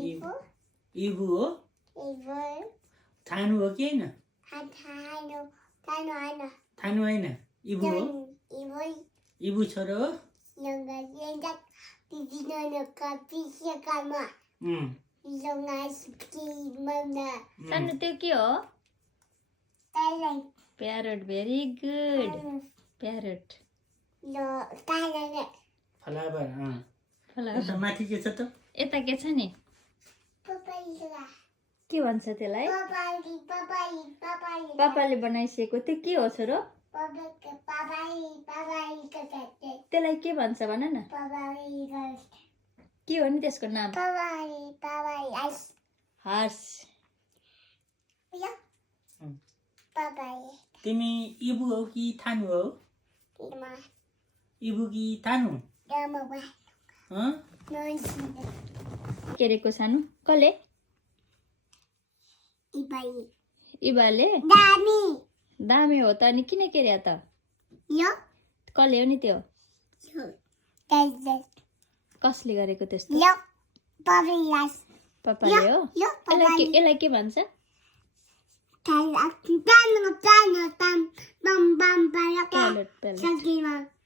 इबु इबु हो इबु थानु हो कि होइन थानो थानो हैन थानु होइन इबु हो इबु इबु छोरो हो नंगा येंदा दिदिनो कपी सेकामा लंगा स्की मना सानो त्यो के हो तालाई प्यारट भेरी गुड प्यारट लो तालाई फ्लावर फला यता माथि के छ त यता के छ नि पपाइला के भन्छ त्यसलाई पपाई पापाले बनाइसकेको त्यो के हो छोरो पपाई कते त्यसलाई के भन्छ भन न पपाई के हो नि त्यसको नाम पपाई आइस हर्स या पपाई तिमी इबु हो कि थानु हो इमा इबु कि थानु दमवा हँ नोइसी केरेको सानो कसले इबाई इबाले दामी दामी हो त अनि किन केर्या त यो कसले हो नि त्यो दाइजत कसले गरेको त्यस्तो यो पपाइलास पापाले हो यो यसलाई के भन्छ प्यारट प्यारट